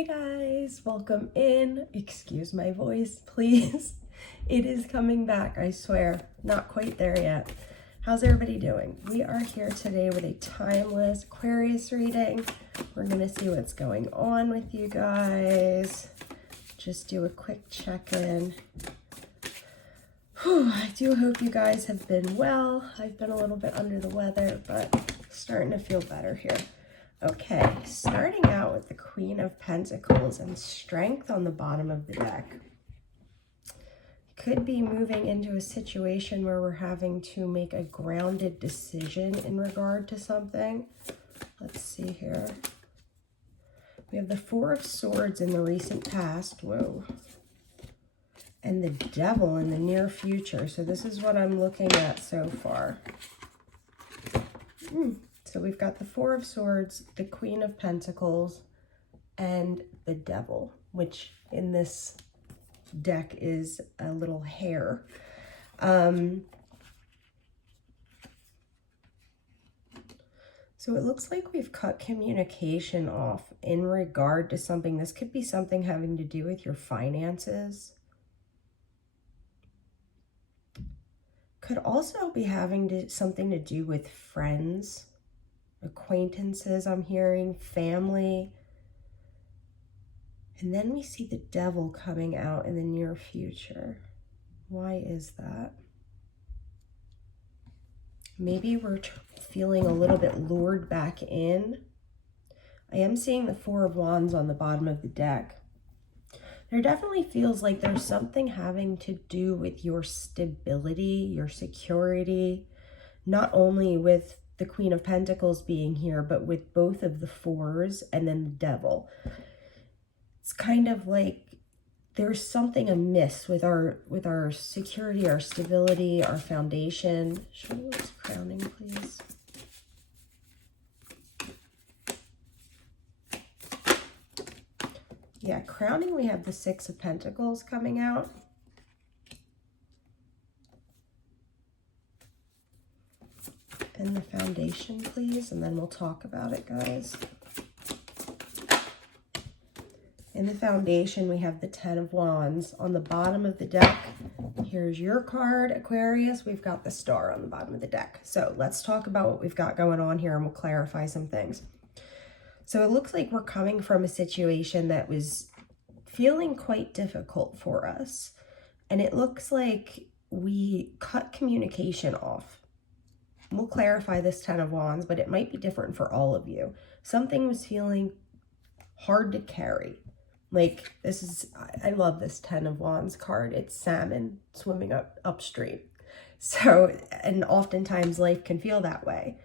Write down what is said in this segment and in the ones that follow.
Hey guys, welcome in. Excuse my voice, please. It is coming back, I swear. Not quite there yet. How's everybody doing? We are here today with a timeless Aquarius reading. We're going to see what's going on with you guys. Just do a quick check-in. I do hope you guys have been well. I've been a little bit under the weather, but starting to feel better here. Okay, starting out with the Queen of Pentacles and Strength on the bottom of the deck. Could be moving into a situation where we're having to make a grounded decision in regard to something. Let's see here. We have the Four of Swords in the recent past. Whoa. And the Devil in the near future. So this is what I'm looking at so far. So we've got the Four of Swords, the Queen of Pentacles, and the Devil, which in this deck is a little hare. So it looks like we've cut communication off in regard to something. This could be something having to do with your finances. Could also be having something to do with friends, acquaintances, I'm hearing, family. And then we see the Devil coming out in the near future. Why is that? Maybe we're feeling a little bit lured back in. I am seeing the Four of Wands on the bottom of the deck. There definitely feels like there's something having to do with your stability, your security, not only with the Queen of Pentacles being here, but with both of the fours and then the Devil. It's kind of like there's something amiss with our security, our stability, our foundation. Show me what's crowning, please. Yeah, crowning, we have the Six of Pentacles coming out. And the foundation, please, and then we'll talk about it, guys. In the foundation, we have the Ten of Wands. On the bottom of the deck, here's your card, Aquarius. We've got the Star on the bottom of the deck. So let's talk about what we've got going on here, and we'll clarify some things. So it looks like we're coming from a situation that was feeling quite difficult for us. And it looks like we cut communication off. We'll clarify this Ten of Wands, but it might be different for all of you. Something was feeling hard to carry. Like this is, I love this Ten of Wands card. It's salmon swimming upstream. So, and oftentimes life can feel that way.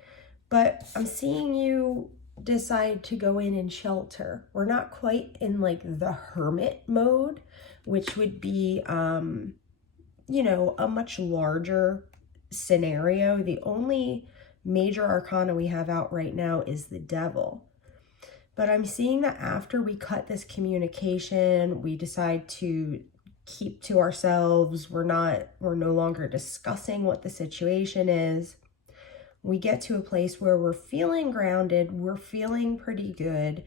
But I'm seeing you decide to go in and shelter. We're not quite in like the hermit mode, which would be, you know, a much larger scenario. The only major arcana we have out right now is the Devil. But I'm seeing that after we cut this communication, we decide to keep to ourselves. We're no longer discussing what the situation is. We get to a place where we're feeling grounded, we're feeling pretty good,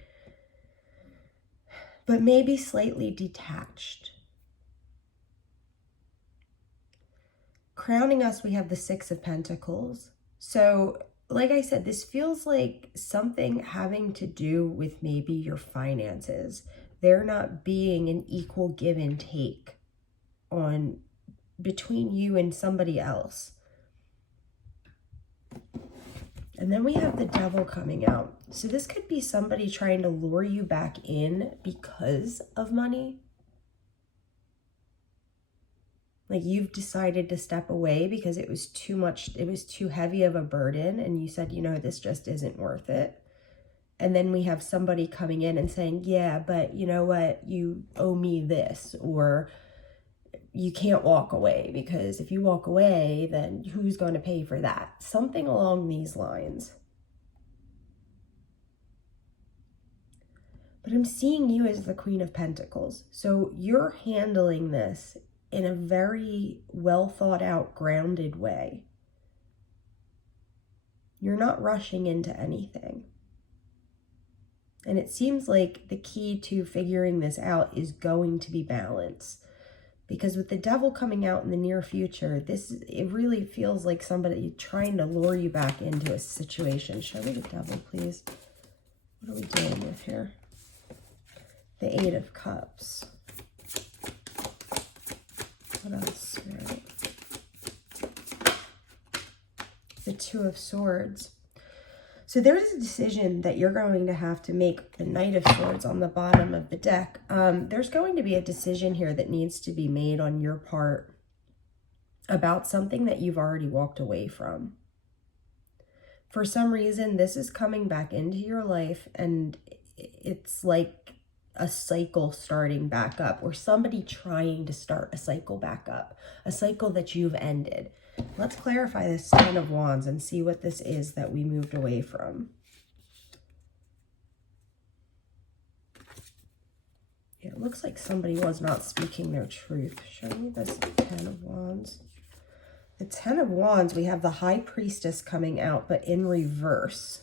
but maybe slightly detached. Crowning us, we have the Six of Pentacles. So, like I said, this feels like something having to do with maybe your finances. There not being an equal give and take on between you and somebody else. And then we have the Devil coming out. So this could be somebody trying to lure you back in because of money. Like you've decided to step away because it was too much, it was too heavy of a burden. And you said, you know, this just isn't worth it. And then we have somebody coming in and saying, yeah, but you know what? You owe me this, or you can't walk away because if you walk away, then who's going to pay for that? Something along these lines. But I'm seeing you as the Queen of Pentacles. So you're handling this in a very well thought out, grounded way. You're not rushing into anything. And it seems like the key to figuring this out is going to be balance. Because with the Devil coming out in the near future, it really feels like somebody trying to lure you back into a situation. Show me the Devil, please. What are we dealing with here? The Eight of Cups. What else? Right. The Two of Swords. So there's a decision that you're going to have to make. The Knight of Swords on the bottom of the deck. There's going to be a decision here that needs to be made on your part about something that you've already walked away from. For some reason, this is coming back into your life, and it's like a cycle starting back up, or somebody trying to start a cycle back up, a cycle that you've ended. Let's clarify this Ten of Wands and see what this is that we moved away from. Yeah, it looks like somebody was not speaking their truth. Show me this Ten of Wands. The Ten of Wands, we have the High Priestess coming out, but in reverse.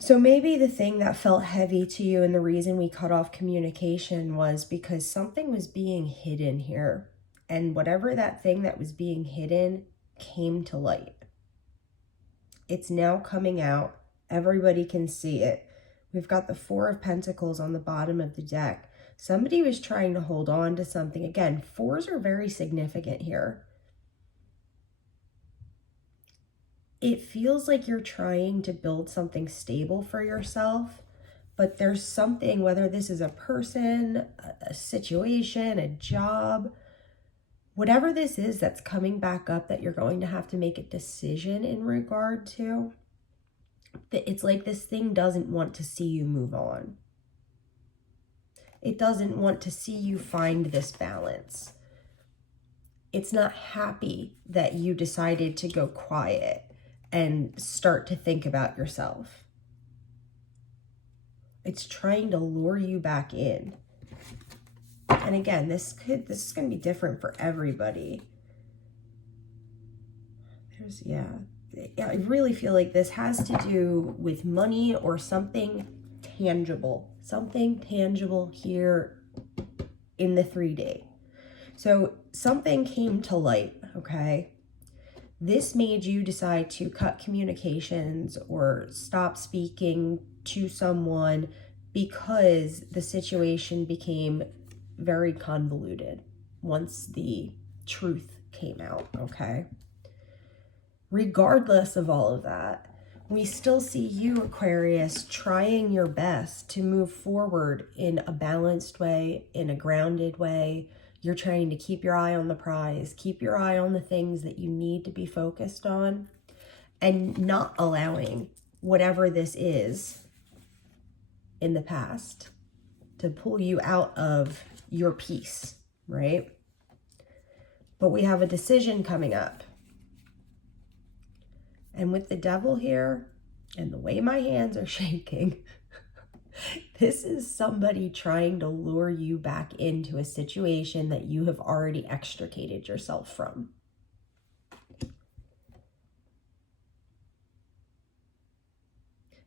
So maybe the thing that felt heavy to you and the reason we cut off communication was because something was being hidden here. And whatever that thing that was being hidden came to light. It's now coming out. Everybody can see it. We've got the Four of Pentacles on the bottom of the deck. Somebody was trying to hold on to something. Again, fours are very significant here. It feels like you're trying to build something stable for yourself, but there's something, whether this is a person, a situation, a job, whatever this is that's coming back up that you're going to have to make a decision in regard to, it's like this thing doesn't want to see you move on. It doesn't want to see you find this balance. It's not happy that you decided to go quiet and start to think about yourself. It's trying to lure you back in. And again, this is going to be different for everybody. I really feel like this has to do with money or something tangible here in the 3D. So something came to light, okay? This made you decide to cut communications or stop speaking to someone because the situation became very convoluted once the truth came out, okay? Regardless of all of that, we still see you, Aquarius, trying your best to move forward in a balanced way, in a grounded way. You're trying to keep your eye on the prize, keep your eye on the things that you need to be focused on, and not allowing whatever this is in the past to pull you out of your peace, right? But we have a decision coming up. And with the Devil here, and the way my hands are shaking, this is somebody trying to lure you back into a situation that you have already extricated yourself from.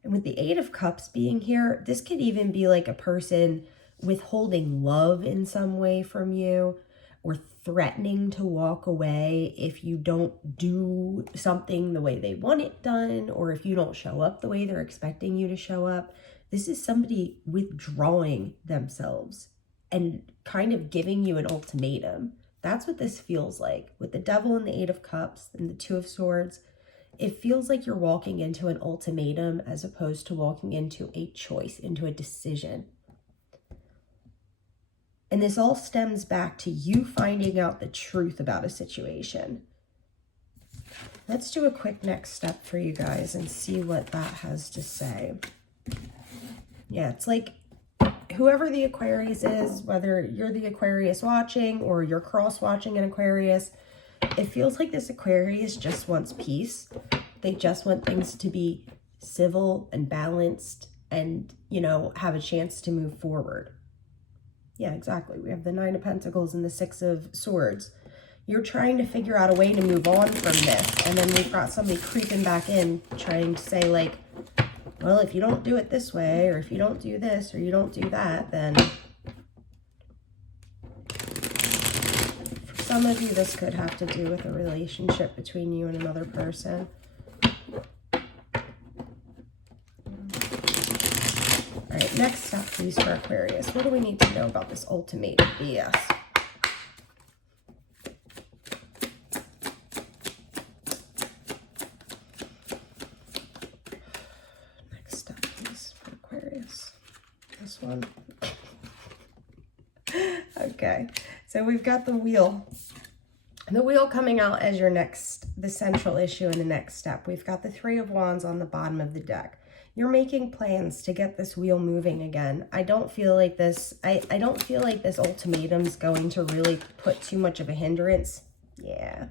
And with the Eight of Cups being here, this could even be like a person withholding love in some way from you, or threatening to walk away if you don't do something the way they want it done, or if you don't show up the way they're expecting you to show up. This is somebody withdrawing themselves and kind of giving you an ultimatum. That's what this feels like. With the Devil and the Eight of Cups and the Two of Swords, it feels like you're walking into an ultimatum as opposed to walking into a choice, into a decision. And this all stems back to you finding out the truth about a situation. Let's do a quick next step for you guys and see what that has to say. Yeah, it's like whoever the Aquarius is, whether you're the Aquarius watching or you're cross-watching an Aquarius, it feels like this Aquarius just wants peace. They just want things to be civil and balanced and, you know, have a chance to move forward. Yeah, exactly. We have the Nine of Pentacles and the Six of Swords. You're trying to figure out a way to move on from this. And then we've got somebody creeping back in trying to say like, well, if you don't do it this way, or if you don't do this, or you don't do that, then for some of you, this could have to do with a relationship between you and another person. All right, next step, please, for Aquarius. What do we need to know about this ultimatum BS? Next step, please, for Aquarius. This one. Okay, so we've got the wheel. The wheel coming out as the central issue in the next step. We've got the Three of Wands on the bottom of the deck. You're making plans to get this wheel moving again. I don't feel like this, I don't feel like this ultimatum's going to really put too much of a hindrance. Yeah.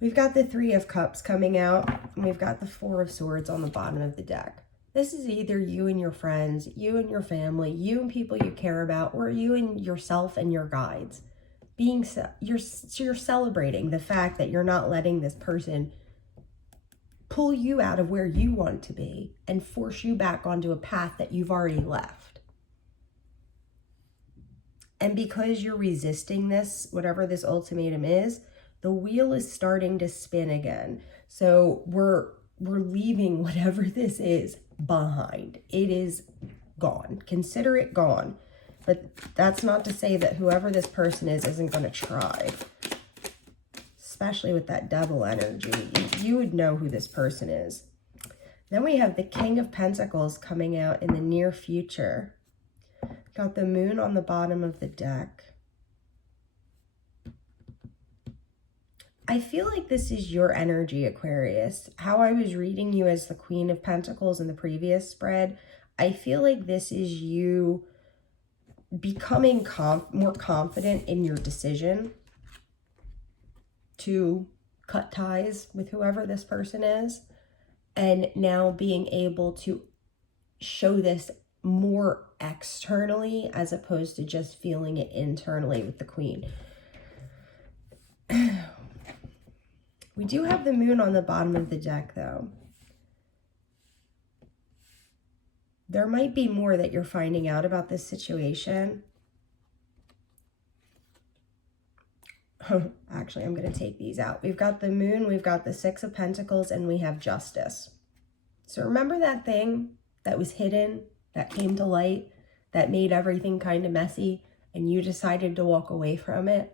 We've got the Three of Cups coming out, and we've got the Four of Swords on the bottom of the deck. This is either you and your friends, you and your family, you and people you care about, or you and yourself and your guides. You're celebrating the fact that you're not letting this person pull you out of where you want to be and force you back onto a path that you've already left. And because you're resisting this, whatever this ultimatum is, the wheel is starting to spin again. So we're leaving whatever this is behind. It is gone. Consider it gone. But that's not to say that whoever this person is isn't going to try. Especially with that Devil energy. You would know who this person is. Then we have the King of Pentacles coming out in the near future. Got the Moon on the bottom of the deck. I feel like this is your energy, Aquarius. How I was reading you as the Queen of Pentacles in the previous spread, I feel like this is you becoming more confident in your decision to cut ties with whoever this person is, and now being able to show this more externally as opposed to just feeling it internally with the Queen. We do have the Moon on the bottom of the deck, though. There might be more that you're finding out about this situation. Actually, I'm going to take these out. We've got the Moon, we've got the Six of Pentacles, and we have Justice. So remember that thing that was hidden, that came to light, that made everything kind of messy, and you decided to walk away from it?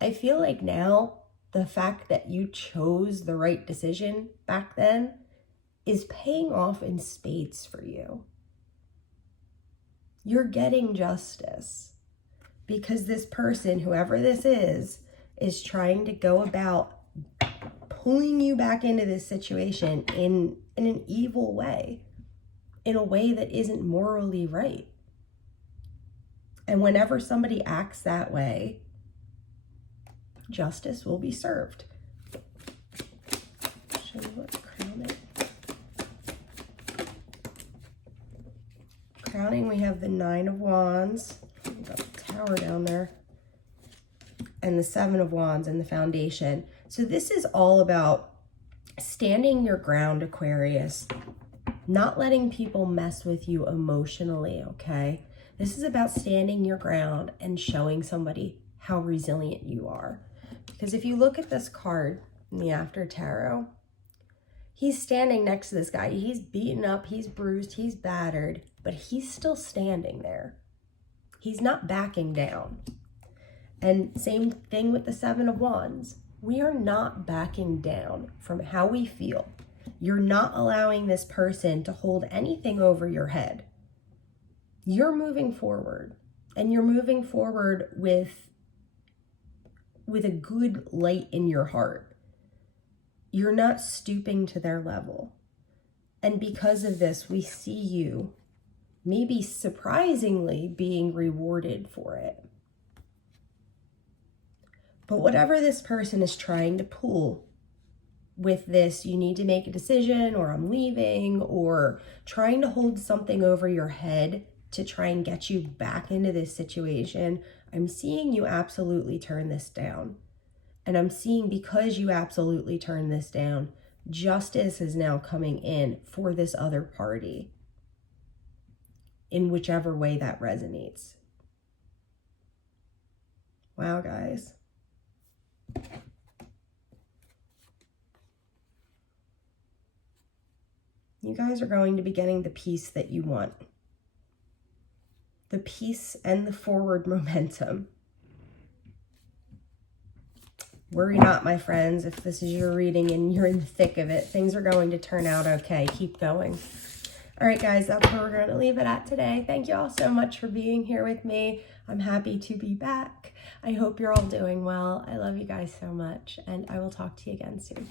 I feel like now the fact that you chose the right decision back then is paying off in spades for you. You're getting justice because this person, whoever this is trying to go about pulling you back into this situation in an evil way, in a way that isn't morally right. And whenever somebody acts that way, justice will be served. Show you what's crowning. Crowning, we have the Nine of Wands. We've got the Tower down there. And the Seven of Wands in the foundation. So this is all about standing your ground, Aquarius. Not letting people mess with you emotionally, okay? This is about standing your ground and showing somebody how resilient you are. Because if you look at this card in the After Tarot, he's standing next to this guy. He's beaten up, he's bruised, he's battered, but he's still standing there. He's not backing down. And same thing with the Seven of Wands. We are not backing down from how we feel. You're not allowing this person to hold anything over your head. You're moving forward, and you're moving forward with a good light in your heart. You're not stooping to their level. And because of this, we see you maybe surprisingly being rewarded for it. But whatever this person is trying to pull with this, you need to make a decision, or I'm leaving, or trying to hold something over your head to try and get you back into this situation, I'm seeing you absolutely turn this down. And I'm seeing because you absolutely turn this down, justice is now coming in for this other party in whichever way that resonates. Wow, guys. You guys are going to be getting the peace that you want. The peace and the forward momentum. Worry not, my friends, if this is your reading and you're in the thick of it. Things are going to turn out okay. Keep going. All right, guys, that's where we're going to leave it at today. Thank you all so much for being here with me. I'm happy to be back. I hope you're all doing well. I love you guys so much, and I will talk to you again soon.